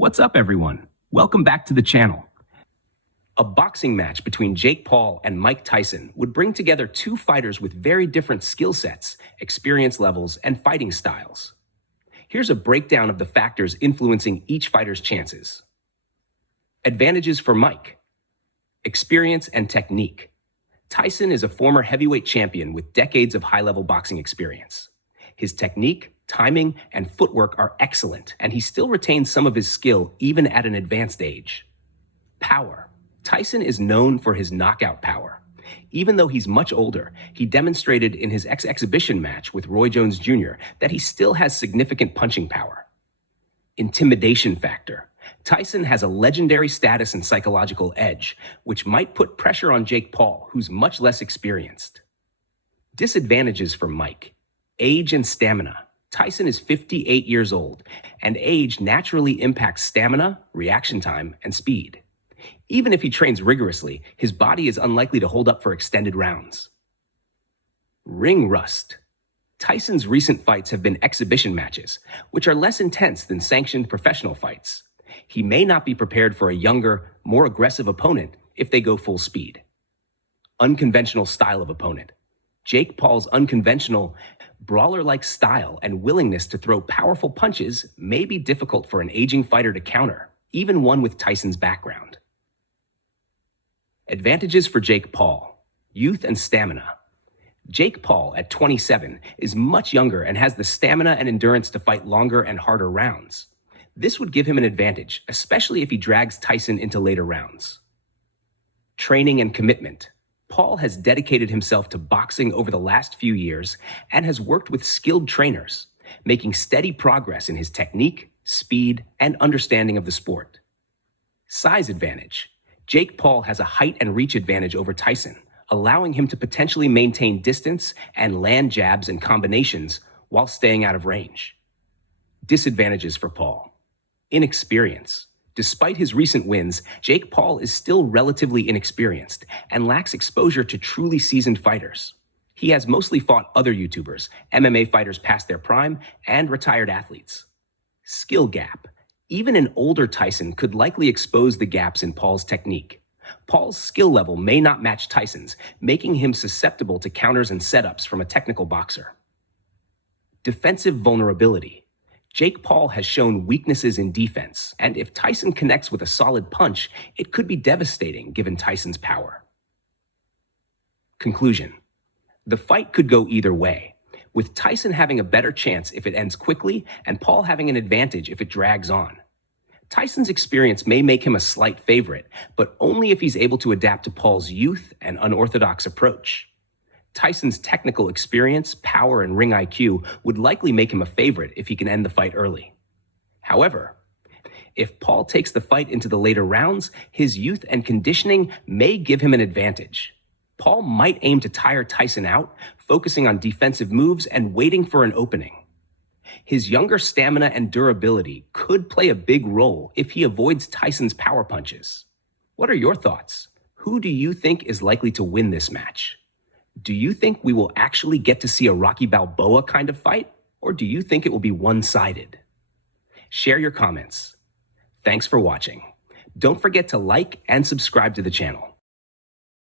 What's up, everyone? Welcome back to the channel. A boxing match between Jake Paul and Mike Tyson would bring together two fighters with very different skill sets, experience levels, and fighting styles. Here's a breakdown of the factors influencing each fighter's chances. Advantages for Mike: experience and technique. Tyson is a former heavyweight champion with decades of high-level boxing experience. His technique, timing, and footwork are excellent, and he still retains some of his skill even at an advanced age. Power. Tyson is known for his knockout power. Even though he's much older, he demonstrated in his exhibition match with Roy Jones Jr. that he still has significant punching power. Intimidation factor. Tyson has a legendary status and psychological edge, which might put pressure on Jake Paul, who's much less experienced. Disadvantages for Mike: age and stamina. Tyson is 58 years old, and age naturally impacts stamina, reaction time, and speed. Even if he trains rigorously, his body is unlikely to hold up for extended rounds. Ring rust. Tyson's recent fights have been exhibition matches, which are less intense than sanctioned professional fights. He may not be prepared for a younger, more aggressive opponent if they go full speed. Unconventional style of opponent. Jake Paul's unconventional, brawler-like style and willingness to throw powerful punches may be difficult for an aging fighter to counter, even one with Tyson's background. Advantages for Jake Paul: youth and stamina. Jake Paul, at 27, is much younger and has the stamina and endurance to fight longer and harder rounds. This would give him an advantage, especially if he drags Tyson into later rounds. Training and commitment. Paul has dedicated himself to boxing over the last few years and has worked with skilled trainers, making steady progress in his technique, speed, and understanding of the sport. Size advantage. Jake Paul has a height and reach advantage over Tyson, allowing him to potentially maintain distance and land jabs and combinations while staying out of range. Disadvantages for Paul: inexperience. Despite his recent wins, Jake Paul is still relatively inexperienced and lacks exposure to truly seasoned fighters. He has mostly fought other YouTubers, MMA fighters past their prime, and retired athletes. Skill gap. Even an older Tyson could likely expose the gaps in Paul's technique. Paul's skill level may not match Tyson's, making him susceptible to counters and setups from a technical boxer. Defensive vulnerability. Jake Paul has shown weaknesses in defense, and if Tyson connects with a solid punch, it could be devastating given Tyson's power. Conclusion. The fight could go either way, with Tyson having a better chance if it ends quickly and Paul having an advantage if it drags on. Tyson's experience may make him a slight favorite, but only if he's able to adapt to Paul's youth and unorthodox approach. Tyson's technical experience, power, and ring IQ would likely make him a favorite if he can end the fight early. However, if Paul takes the fight into the later rounds, his youth and conditioning may give him an advantage. Paul might aim to tire Tyson out, focusing on defensive moves and waiting for an opening. His younger stamina and durability could play a big role if he avoids Tyson's power punches. What are your thoughts? Who do you think is likely to win this match? Do you think we will actually get to see a Rocky Balboa kind of fight, or do you think it will be one-sided? Share your comments. Thanks for watching. Don't forget to like and subscribe to the channel.